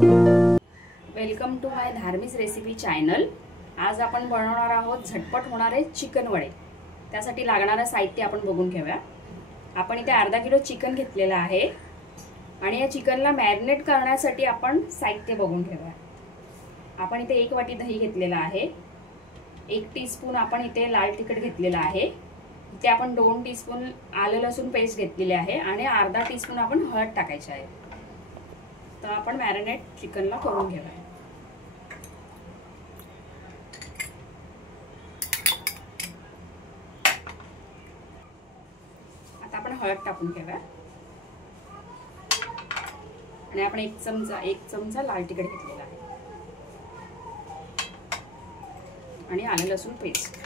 Welcome to माय धार्मिक recipe channel. आज आपण बनवणार आहोत झटपट होणारे चिकन वडे। त्यासाठी लागणारे साहित्य आपण बघून घेऊया। आपण इथे अर्धा किलो चिकन घेतलेला आहे आणि या चिकनला मॅरिनेट करण्यासाठी आपण साहित्य बघून घेऊया। आपण इथे 1 वाटी दही घेतलेला आहे, 1 टीस्पून आपण इथे लाल तिखट घेतलेला आहे, इथे आपण 2 टीस्पून आलं लसूण पेस्ट घेतलेली आहे आणि अर्धा टीस्पून आपण हळद टाकायची आहे। तर आपण मॅरिनेट चिकनला करून घेऊया। आता आपण हळद टाकून घेऊया आणि आपण 1 चमचा लाल तिखट घेतलेला आहे आणि आलं लसूण पेस्ट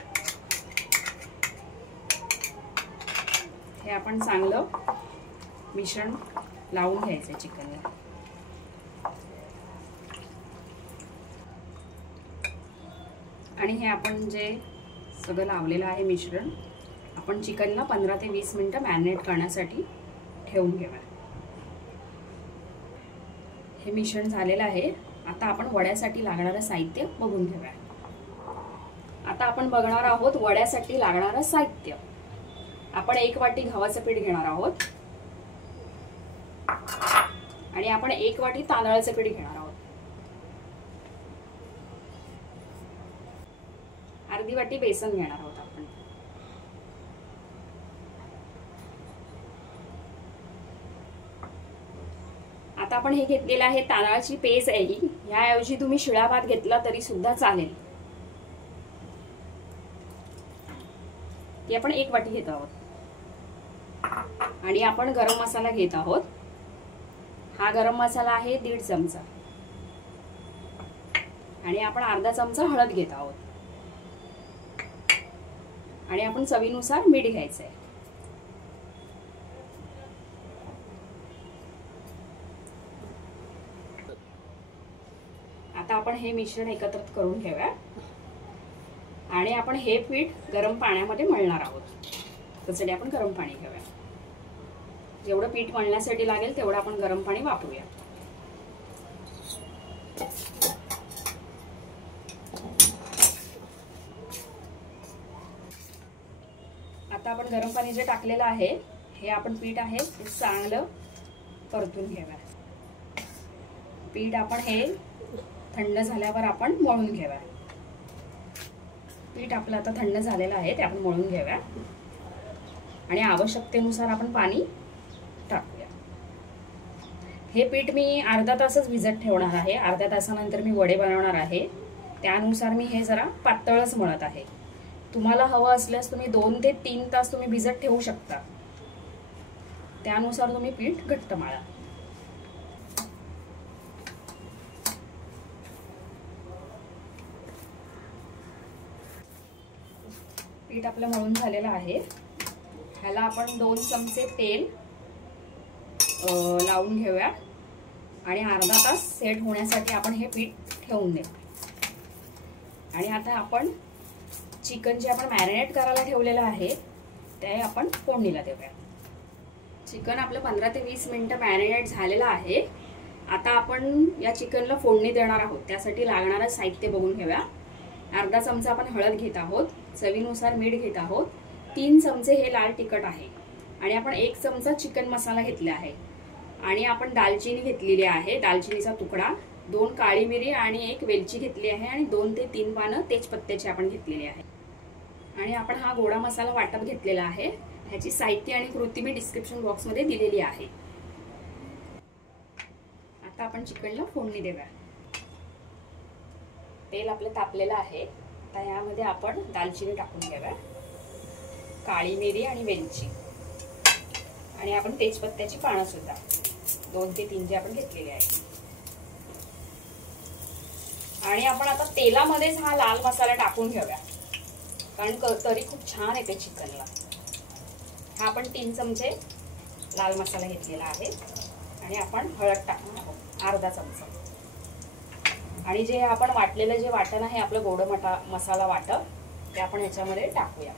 हे आपण चांगलं मिश्रण लावून घ्यायचं चिकनला। आणि हे आपण जे सगळं लावलेलं आहे मिश्रण आपण चिकनला 15 ते 20 मिनिटं मॅरिनेट करण्यासाठी ठेवून घेऊया। हे मिश्रण झालेलं आहे। आता आपण वड्यासाठी लागणारं साहित्य बघून घेऊया। आता आपण बघणार आहोत वड्यासाठी लागणारं साहित्य। आपण 1 वाटी गव्हाचं पीठ घेणार आहोत आणि आपण 1 वाटी तांदळाचं पीठ घेणार आहोत, अर्धी वाटी बेसन घेणार आहोत आपण। आता आपण हे घेतलेलं आहे तांदळाची पेस्ट आहे ही, याऐवजी तुम्ही शिळा भात घेतला तरी सुद्धा चालेल। ती आपण 1 वाटी घेत आहोत आणि आपण गरम मसाला घेत आहोत। हा गरम मसाला आहे 1.5 चमचा आणि आपण अर्धा चमचा हळद घेत आहोत आणि आपण चवीनुसार मीठ घ्यायचं आहे। आता आपण हे मिश्रण एकत्रित करून घेऊया आणि आपण हे पीठ गरम पाण्यामध्ये मळणार आहोत। त्यासाठी आपण गरम पाणी घेऊया। जेवढं पीठ मळण्यासाठी लागेल तेवढं आपण गरम पाणी वापरूया। आता आपण गरम पाणी जे टाकलेलं आहे हे आपण पीठ आहे ते चांगलं परतून घेऊया। पीठ आपण हे थंड झाल्यावर आपण मळून घेऊया। पीठ आपलं आता थंड झालेलं आहे ते आपण मळून घेऊया आणि आवश्यकतेनुसार आपण पाणी टाकूया। हे पीठ मी अर्धा तासच भिजत ठेवणार आहे। अर्ध्या तासानंतर मी वडे बनवणार आहे, त्यानुसार मी हे जरा पातळच मळत आहे। तुम्हाला हवं असल्यास तुम्ही 2 ते 3 तास तुम्ही भिजत ठेवू शकता, त्यानुसार तुम्ही पीठ घट्ट मळा। पीठ आपलं मळून झालेलं आहे। ह्याला आपण 2 चमचे तेल लावून घेऊया आणि अर्धा तास सेट होण्यासाठी आपण हे पीठ ठेवून देऊ। आणि आता आपण चिकन जे आपण मॅरिनेट करायला ठेवलेलं आहे ते आपण फोडणीला देऊया। चिकन आपलं 15 ते 20 मिनिटं मॅरिनेट झालेलं आहे। आता आपण या चिकनला फोडणी देणार आहोत, त्यासाठी लागणारं साहित्य बघून घेऊया। अर्धा चमचा आपण हळद घेत आहोत, चवीनुसार मीठ घेत आहोत, 3 चमचे हे लाल तिखट आहे आणि आपण 1 चमचा चिकन मसाला घेतला आहे आणि आपण दालचिनी घेतलेली आहे, दालचिनीचा तुकडा, 2 काळी मिरी आणि 1 वेलची घेतली आहे आणि 2 ते 3 पानं तेजपत्त्याची आपण घेतलेली आहे आणि आपण हा गोडा मसाला वाटप घेतलेला आहे। ह्याची साहित्य आणि कृती मी डिस्क्रिप्शन बॉक्स मध्ये दिलेली आहे। आता आपण चिकनला फोडणी देऊया। तेल आपलं तापलेलं आहे। आता यामध्ये आपण दालचिनी टाकून घेऊया, काळी मिरी आणि वेलची आणि आपण तेजपत्त्याची पानं सुद्धा 2 ते 3 जे आपण घेतलेली आहे आणि आपण आता तेलामध्येच हा लाल मसाला टाकून घेऊया, कारण तरी खूप छान येते चिकनला। हा आपण 3 चमचे लाल मसाला घेतलेला आहे आणि आपण हळद टाकणार आहोत अर्धा चमचा आणि जे आपण वाटलेलं जे वाटण आहे आपलं गोड मसाला वाटप ते आपण ह्याच्यामध्ये टाकूया।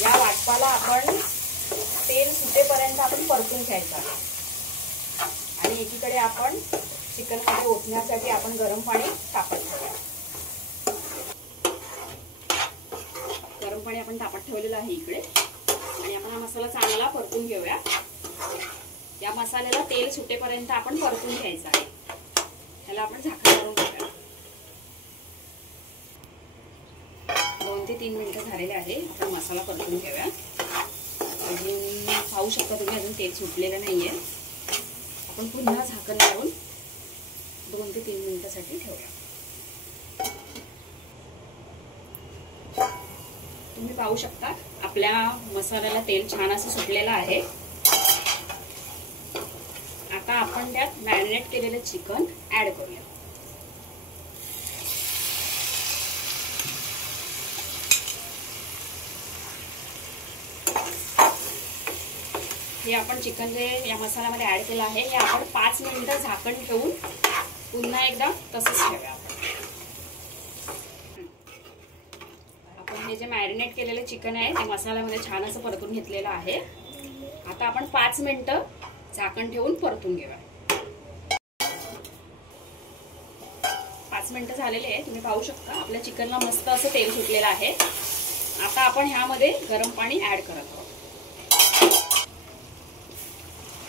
या वाटपाला आपण तेल सुटेपर्यंत आपण परतून घ्यायचं आहे। आणि एकीकडे आपण चिकन मध्ये ओतण्यासाठी आपण गरम पाणी तापत ठेवूया। गरम पाणी आपण तापत ठेवलेलं आहे इकडे। आणि आपण हा मसाला चांगला परतून घेऊया। या मसाल्याला तेल सुटेपर्यंत आपण परतून घ्यायचं आहे। त्याला आपण झाकण मारून घेऊया। 2 ते 3 मिनिटं झालेले आहे। आपण मसाला परतून घेऊया। अजून पाहू शकता तुम्ही अजून तेल सुटलेलं नाहीये। आपण पुन्हा झाकण मारून 2 ते 3 मिनिटांसाठी ठेवूया। तुम्ही पाहू शकता आपल्या मसाल्याला तेल छान असं सुटलेलं आहे। आता आपण त्यात मॅरिनेट केलेलं चिकन ऍड करूया। हे आपण चिकन जे या मसाल्यामध्ये ऍड केलं आहे हे आपण 5 मिनिटं झाकण ठेवून पुन्हा एकदा तसंच ठेवूया। आपण हे जे मॅरिनेट केलेलं चिकन आहे ते मसाल्यामध्ये छान असं परतून घेतलेलं आहे। आता आपण 5 मिनिटं झाकण ठेवून परतून घेऊया। 5 मिनिटं झालेले आहे। तुम्ही पाहू शकता आपल्या चिकनला मस्त असं तेल सुटलेलं आहे। आता आपण ह्यामध्ये गरम पाणी ऍड करत आहोत।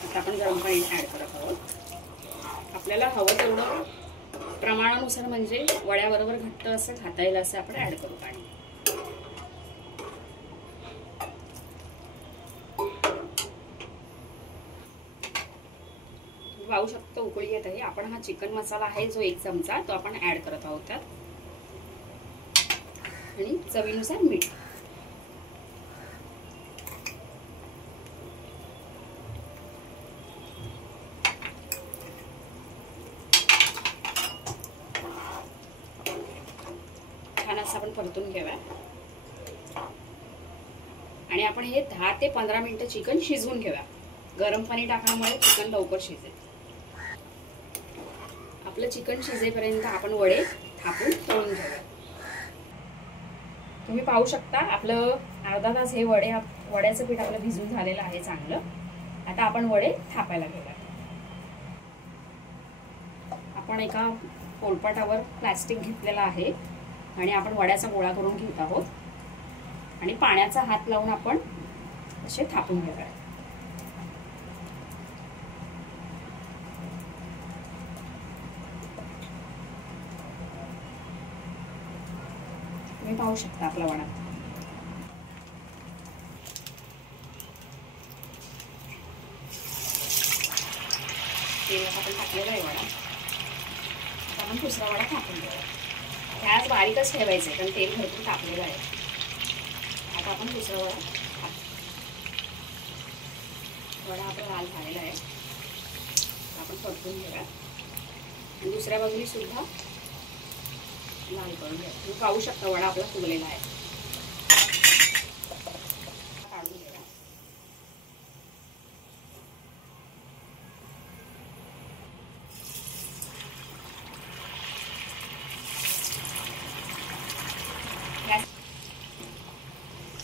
आता आपण गरम पाणी ऍड करत आहोत। आपल्याला हवं तेवढं प्रमाणानुसार म्हणजे वड्याबरोबर घट्ट असं खाता येईल असं आपण ऍड करू पाणी। पाहू शकतो उकळी येत आहे। आपण हा चिकन मसाला आहे जो 1 चमचा तो आपण ऍड करत आहोत त्यात। आणि चवीनुसार मीठ। छान असं आपण परतून घेऊया। आणि आपण हे 10 ते 15 मिनिटं चिकन शिजवून घेऊया। गरम पाणी टाकल्यामुळे चिकन लवकर शिजेल। आपलं चिकन शिजेपर्यंत आपण वडे थापून तळून घेऊया। तुम्ही पाहू शकता आपलं अर्धा तास हे वड्याचं पीठ आपलं भिजून झालेलं आहे चांगलं। आता आपण वडे थापायला घेऊया। आपण एका पोळपाटावर प्लास्टिक घेतलेला आहे आणि आपण वड्याचा गोळा करून घेत आहोत। आणि पाण्याचा हात लावून आपण असे थापून घेऊया। तुम्ही पाहू शकता आपला वडा तेल आपण टाकलेला आहे। वडा आता आपण दुसरा वडा थापून घेऊया। गॅस बारीकच ठेवायचं आहे कारण तेल भरपूर टाकलेलं आहे। आता आपण दुसरा वडा आपला लाल झालेला आहे। आपण परतून घेऊया। आणि दुसऱ्या बाजूनी सुद्धा लाल करून घ्या। तुम्ही पाहू शकता वडा आपला फुगलेला आहे। काढून घ्या।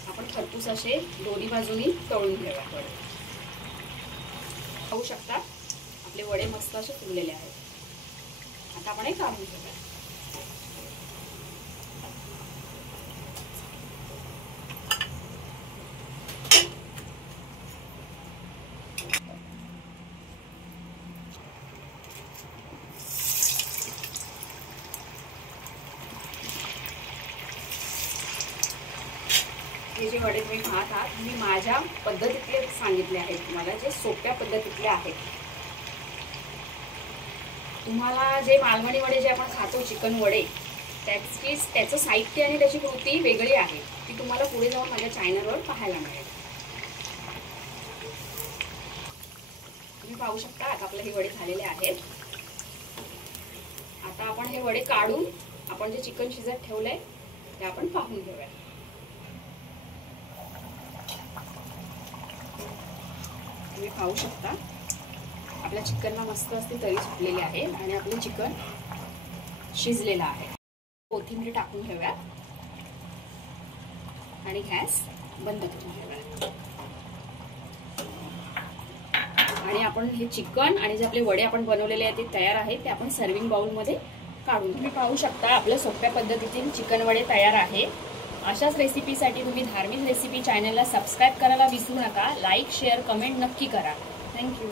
आपण खरपूस असे दोन्ही बाजूनी तळून घेऊया वडे। पाहू शकता आपले वडे मस्त असे फुगलेले आहेत। आता आपण हे काढून घेऊया। हे जे वडे तुम्ही खात आहात मी माझ्या पद्धतीतले सांगितले आहेत तुम्हाला, जे सोप्या पद्धतीतले आहेत। तुम्हाला जे मालवणी वडे जे आपण खातो चिकन वडे त्याचं साहित्य आणि त्याची कृती वेगळी आहे। ती तुम्हाला पुढे जाऊन माझ्या चॅनलवर पाहायला मिळेल। तुम्ही पाहू शकता आता आपले हे वडे झालेले आहेत। आता आपण हे वडे काढून आपण जे चिकन शिजत ठेवलंय ते आपण पाहून घेऊया। तुम्ही पाहू शकता आपल्या चिकनला मस्त असते तरी सुटलेली आहे आणि आपलं चिकन शिजलेलं आहे। कोथिंबीर टाकून घेऊया आणि गॅस बंद करून घेऊया। आणि आपण हे चिकन आणि जे आपले वडे आपण बनवलेले आहेत ते तयार आहेत ते आपण सर्विंग बाउलमध्ये काढून तुम्ही पाहू शकता आपलं सोप्या पद्धतीतील चिकन वडे तयार आहे। अशाच रेसिपीसाठी तुम्ही धार्मिक रेसिपी चॅनलला सबस्क्राईब करायला विसरू नका। लाईक शेअर कमेंट नक्की करा। थँक्यू।